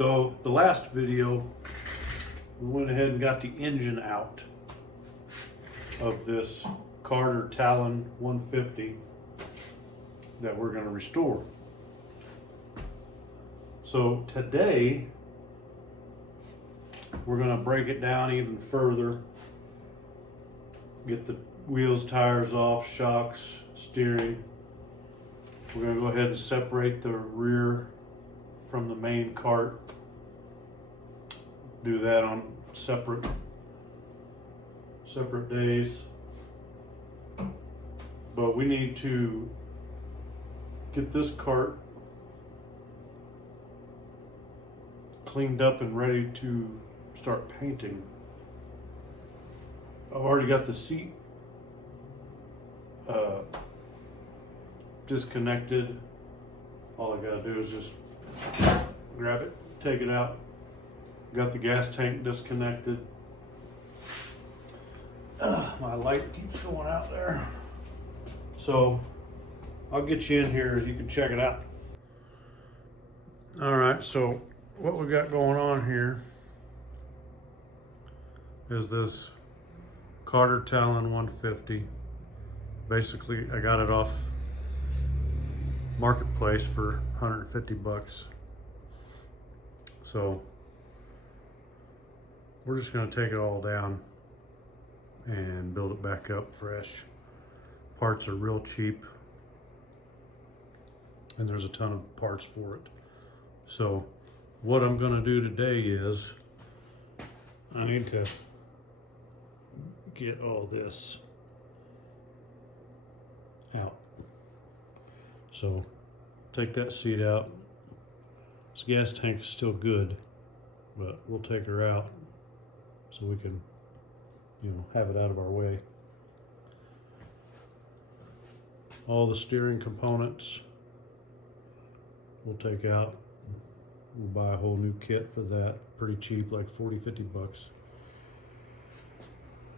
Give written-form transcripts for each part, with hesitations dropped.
So the last video, we went ahead and got the engine out of this Carter Talon 150 that we're going to restore. So today, we're going to break it down even further, get the wheels, tires off, shocks, steering. We're going to go ahead and separate the rear from the main cart. Do that on separate days. But we need to get this cart cleaned up and ready to start painting. I've already got the seat disconnected. All I gotta do is just grab it, take it out. Got the gas tank disconnected. My light keeps going out there. So I'll get you in here so you can check it out. All right, so what we got going on here is this Carter Talon 150. Basically, I got it off Marketplace for 150 bucks. So we're just going to take it all down and build it back up fresh. Parts are real cheap, and there's a ton of parts for it. So what I'm going to do today is I need to get all this out. So take that seat out. This gas tank is still good, but we'll take her out so we can, have it out of our way. All the steering components we'll take out. We'll buy a whole new kit for that, pretty cheap, like 40-50 bucks.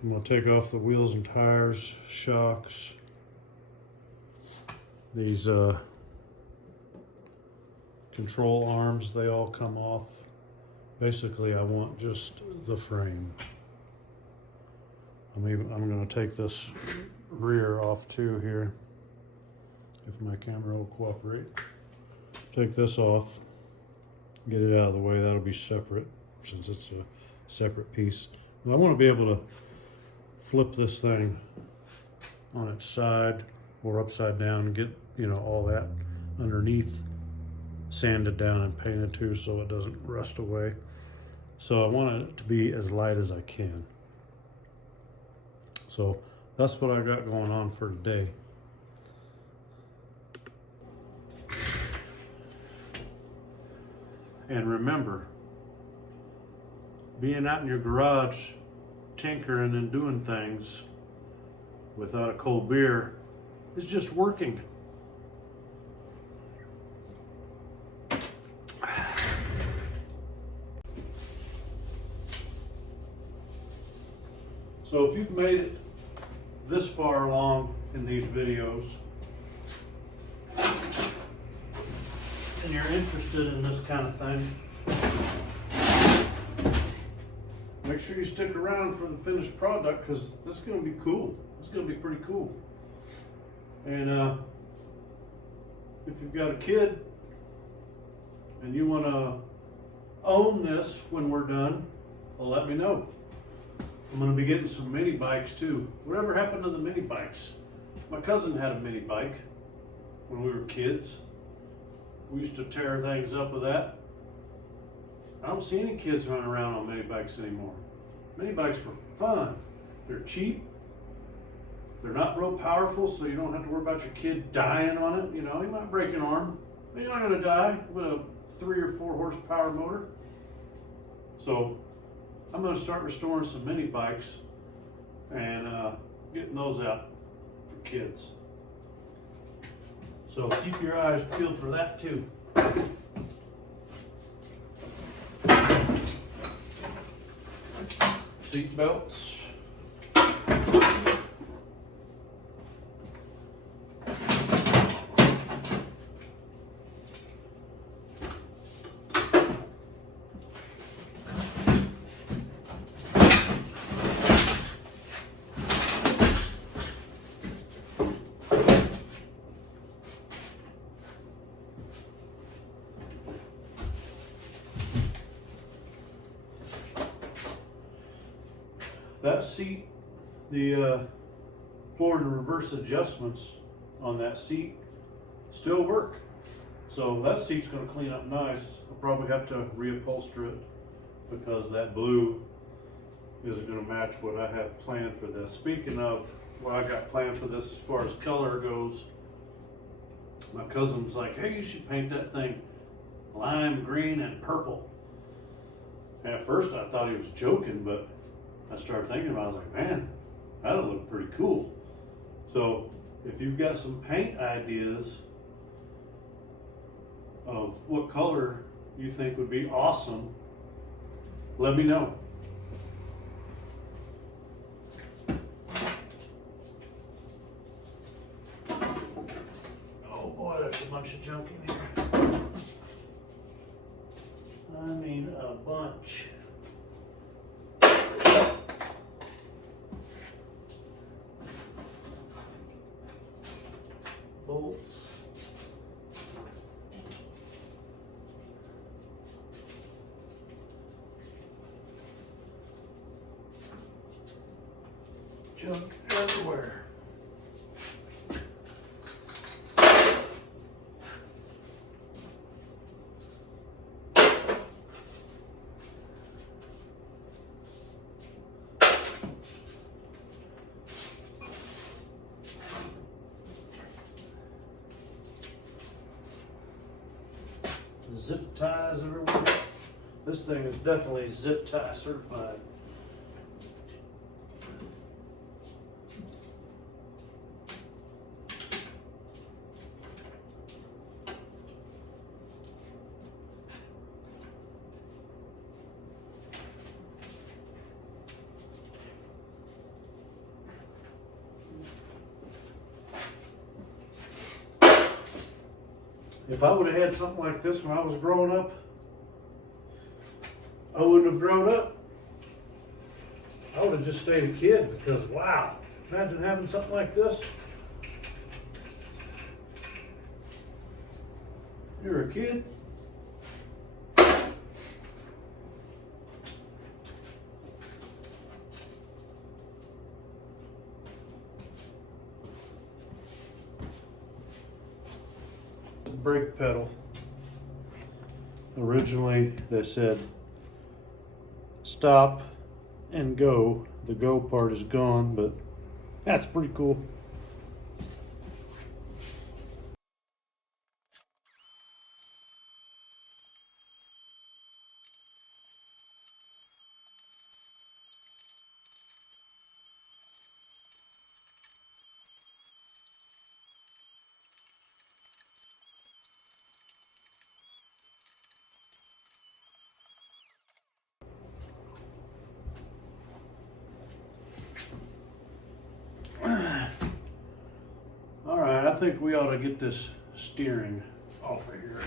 I'm gonna take off the wheels and tires, shocks. These control arms, they all come off. Basically, I want just the frame. I'm gonna take this rear off too here, if my camera will cooperate. Take this off, get it out of the way. That'll be separate since it's a separate piece. Now, I want to be able to flip this thing on its side or upside down and get all that underneath sanded down and painted too, so it doesn't rust away. So I want it to be as light as I can. So that's what I got going on for today. And remember, being out in your garage tinkering and doing things without a cold beer is just working. So if you've made it this far along in these videos and you're interested in this kind of thing, make sure you stick around for the finished product, because this is going to be cool. It's going to be pretty cool. And if you've got a kid and you want to own this when we're done, well, let me know. I'm going to be getting some mini bikes too. Whatever happened to the mini bikes? My cousin had a mini bike when we were kids. We used to tear things up with that. I don't see any kids running around on mini bikes anymore. Mini bikes were fun. They're cheap. They're not real powerful, so you don't have to worry about your kid dying on it. He might break an arm, but you're not going to die with a 3 or 4 horsepower motor. So I'm going to start restoring some mini bikes and getting those out for kids. So keep your eyes peeled for that too. Seat belts. that seat, the forward and reverse adjustments on that seat still work. So that seat's going to clean up nice. I'll probably have to reupholster it because that blue isn't going to match what I have planned for this. Speaking of what I got planned for this as far as color goes, my cousin's like, hey, you should paint that thing lime green and purple. And at first I thought he was joking, but I started thinking about it. I was like, man, that'll look pretty cool. So if you've got some paint ideas of what color you think would be awesome, let me know. Oh boy, there's a bunch of junk in here. I mean, a bunch. Bolts. Junk everywhere. Zip ties everywhere. This thing is definitely zip tie certified. If I would have had something like this when I was growing up, I wouldn't have grown up. I would have just stayed a kid because, wow, imagine having something like this. You're a kid. Brake pedal. Originally they said stop and go. The go part is gone, but that's pretty cool. I think we ought to get this steering off of here.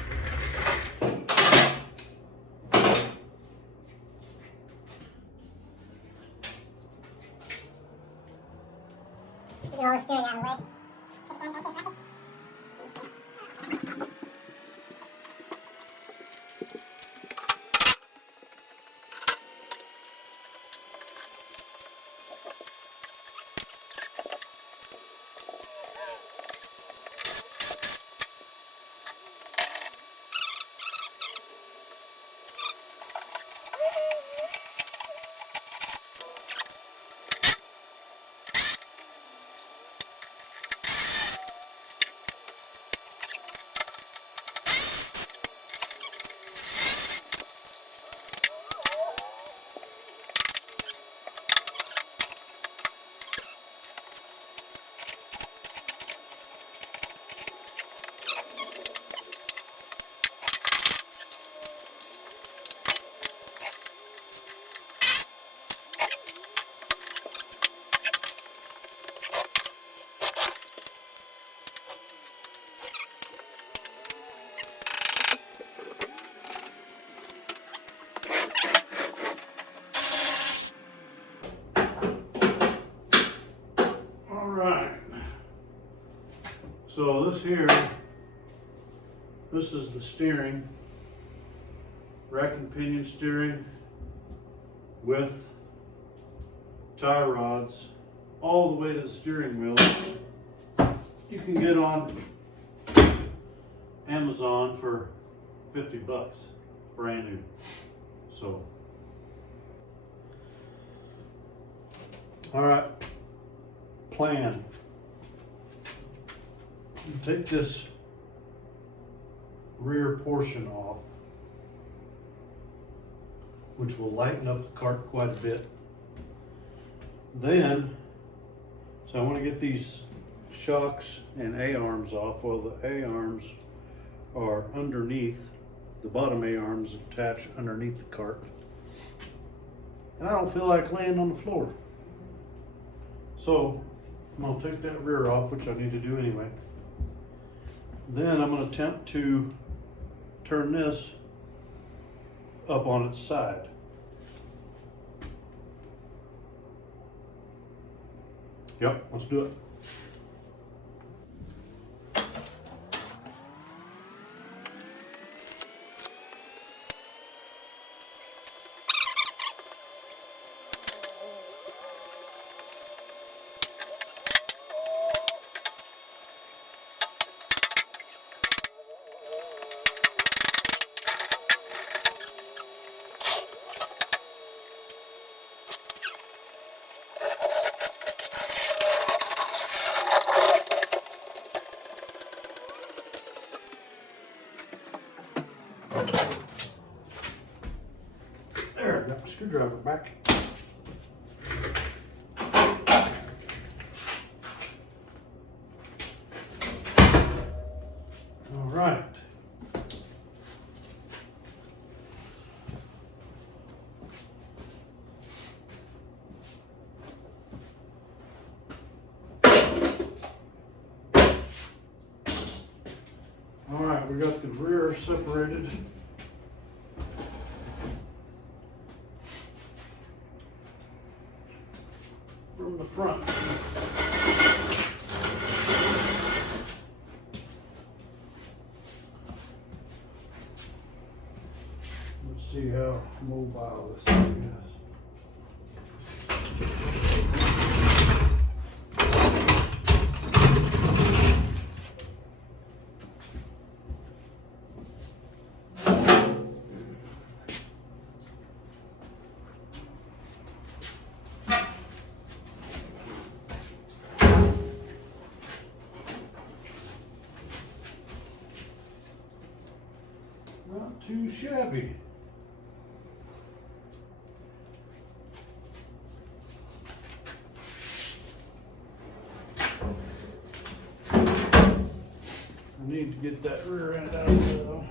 You can roll the steering out of the way. So this here, this is the steering, rack and pinion steering with tie rods all the way to the steering wheel. You can get on Amazon for 50 bucks, brand new. So, all right, plan. You take this rear portion off, which will lighten up the cart quite a bit. Then, so I want to get these shocks and A-arms off. Well, the A-arms are underneath, the bottom A-arms attach underneath the cart. And I don't feel like laying on the floor. So I'm gonna take that rear off, which I need to do anyway. Then I'm gonna attempt to turn this up on its side. Yep, let's do it. There, got my screwdriver back. All right. All right, we got the rear separated. From the front. Let's see how mobile this thing is. Not too shabby. I need to get that rear end out of there though.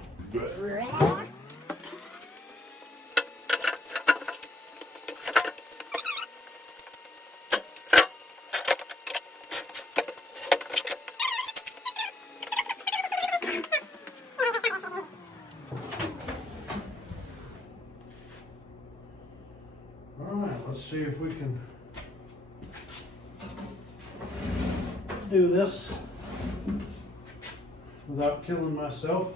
Alright, let's see if we can do this without killing myself.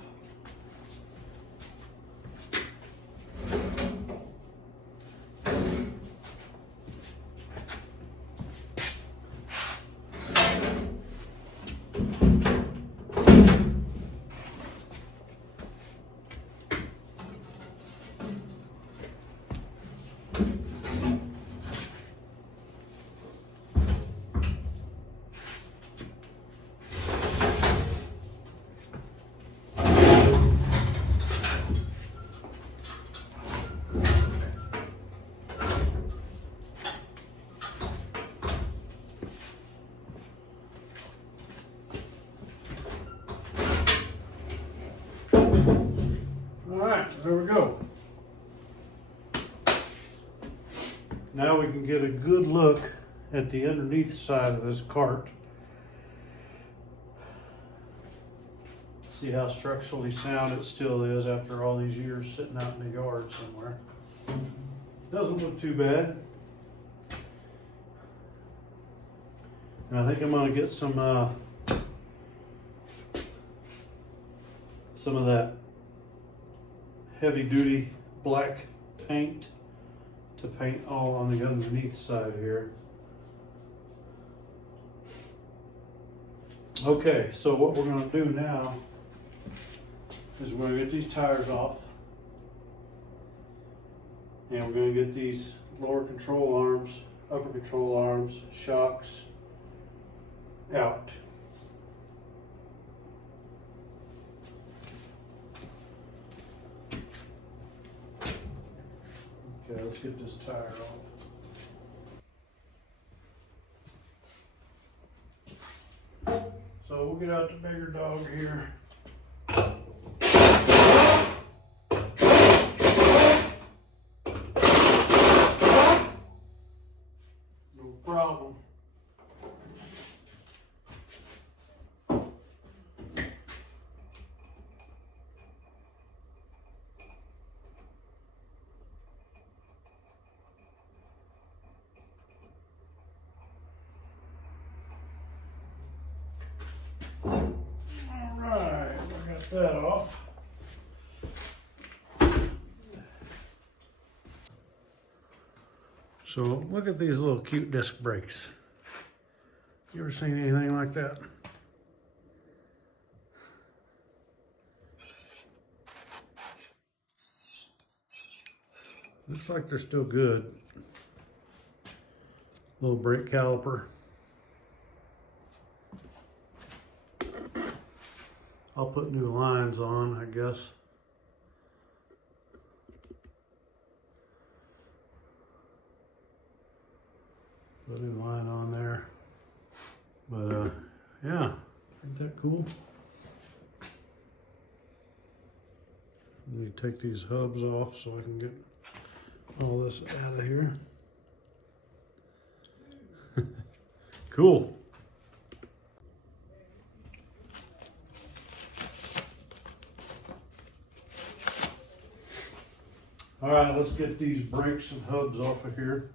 Alright, there we go. Now we can get a good look at the underneath side of this cart. See how structurally sound it still is after all these years sitting out in the yard somewhere. Doesn't look too bad. And I think I'm gonna get some of that heavy duty black paint to paint all on the underneath side here. Okay, so what we're going to do now is we're going to get these tires off, and we're going to get these lower control arms, upper control arms, shocks out. Okay, let's get this tire off. So we'll get out the bigger dog here. No problem. Alright, we got that off. So look at these little cute disc brakes. You ever seen anything like that? Looks like they're still good. Little brake caliper. I'll put new lines on, I guess. Put a new line on there. But yeah, isn't that cool? Let me take these hubs off so I can get all this out of here. Cool. All right, let's get these brakes and hubs off of here.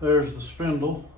There's the spindle.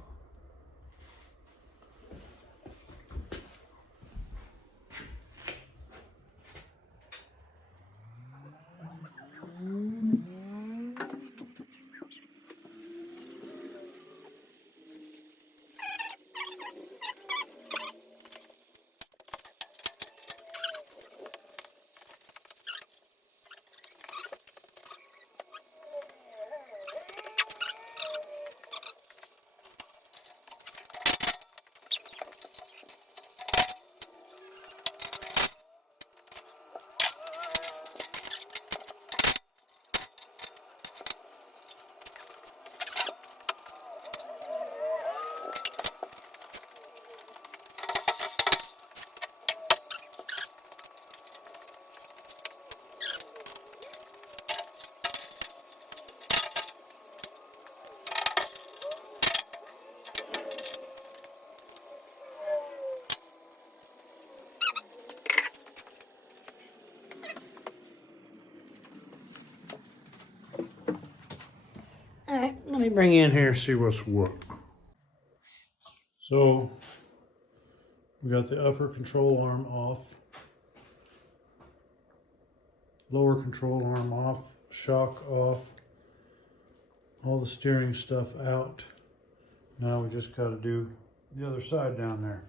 All right, let me bring you in here and see what's what. So we got the upper control arm off. lower control arm off, shock off, all the steering stuff out. Now we just got to do the other side down there.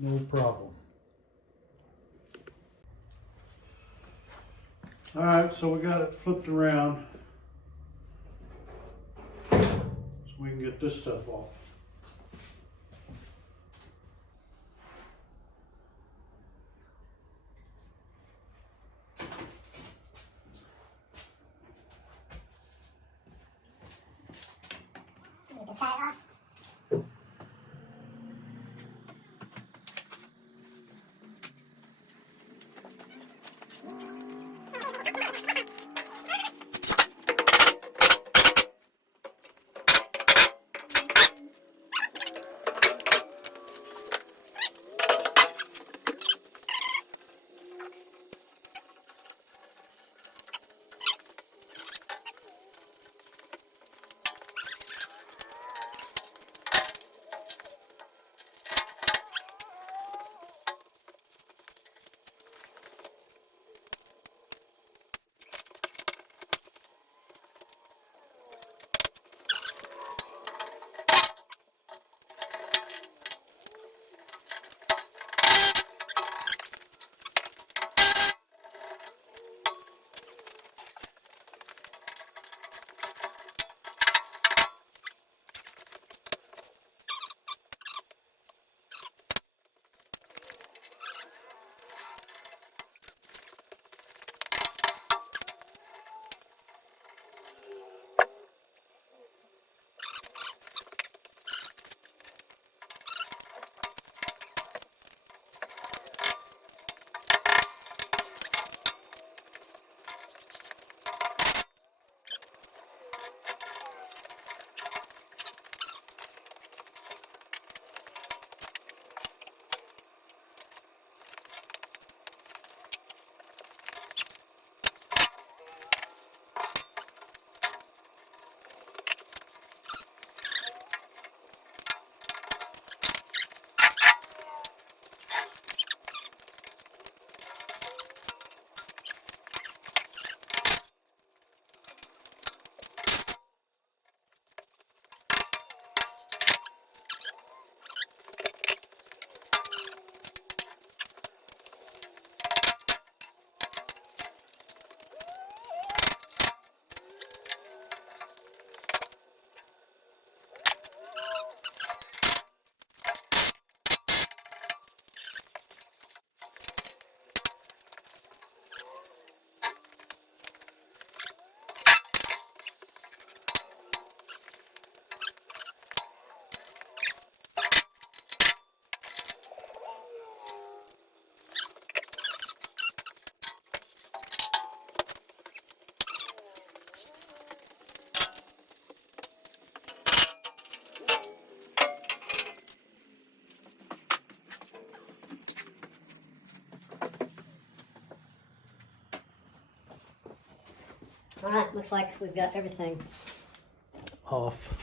No problem. All right, so we got it flipped around so we can get this stuff off. You just start it off. All right, looks like we've got everything Off.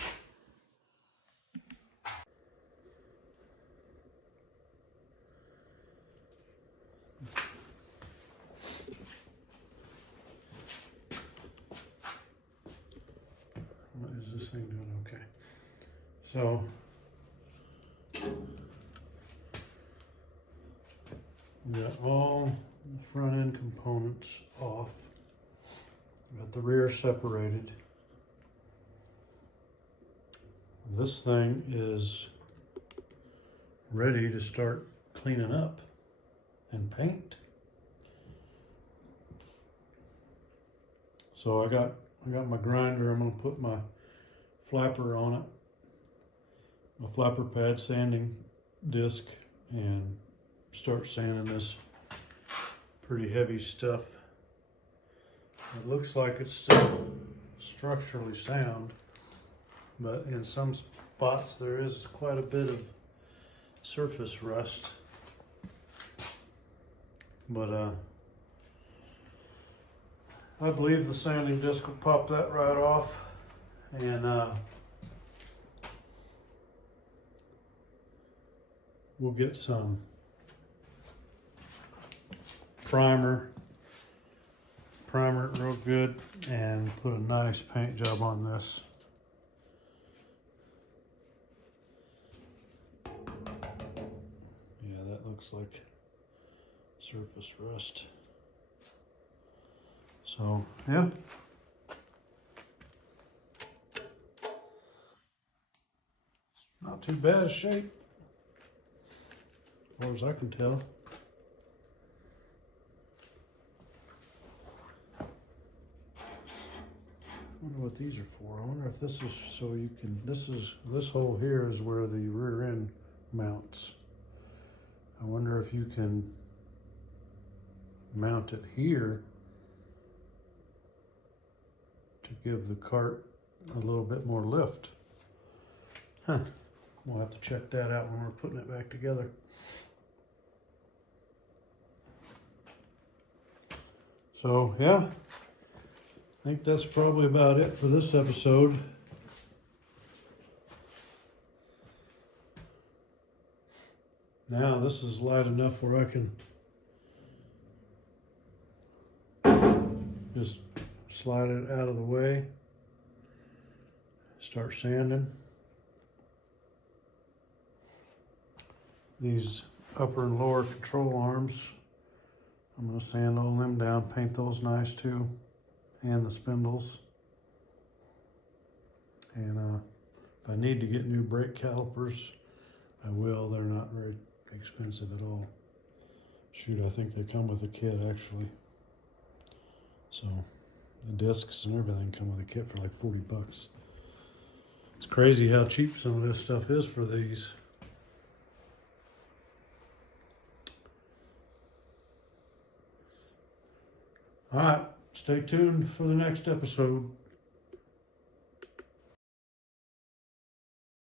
What is this thing doing? Okay. So we got all the front end components off. Got the rear separated. This thing is ready to start cleaning up and paint. So I got my grinder. I'm gonna put my flapper on it, my flapper pad sanding disc, and start sanding this pretty heavy stuff. It looks like it's still structurally sound, but in some spots there is quite a bit of surface rust. But I believe the sanding disc will pop that right off, and we'll get some primer it real good, and put a nice paint job on this. Yeah, that looks like surface rust. So, yeah. Not too bad a shape, as far as I can tell. I wonder what these are for. I wonder if this is so you can, this hole here is where the rear end mounts. I wonder if you can mount it here to give the cart a little bit more lift. Huh. We'll have to check that out when we're putting it back together. So, yeah. I think that's probably about it for this episode. Now this is light enough where I can just slide it out of the way, start sanding. These upper and lower control arms, I'm going to sand all them down, paint those nice too, and the spindles. And if I need to get new brake calipers, I will. They're not very expensive at all. Shoot, I think they come with a kit actually. So the discs and everything come with a kit for like 40 bucks. It's crazy how cheap some of this stuff is for these. All right, stay tuned for the next episode.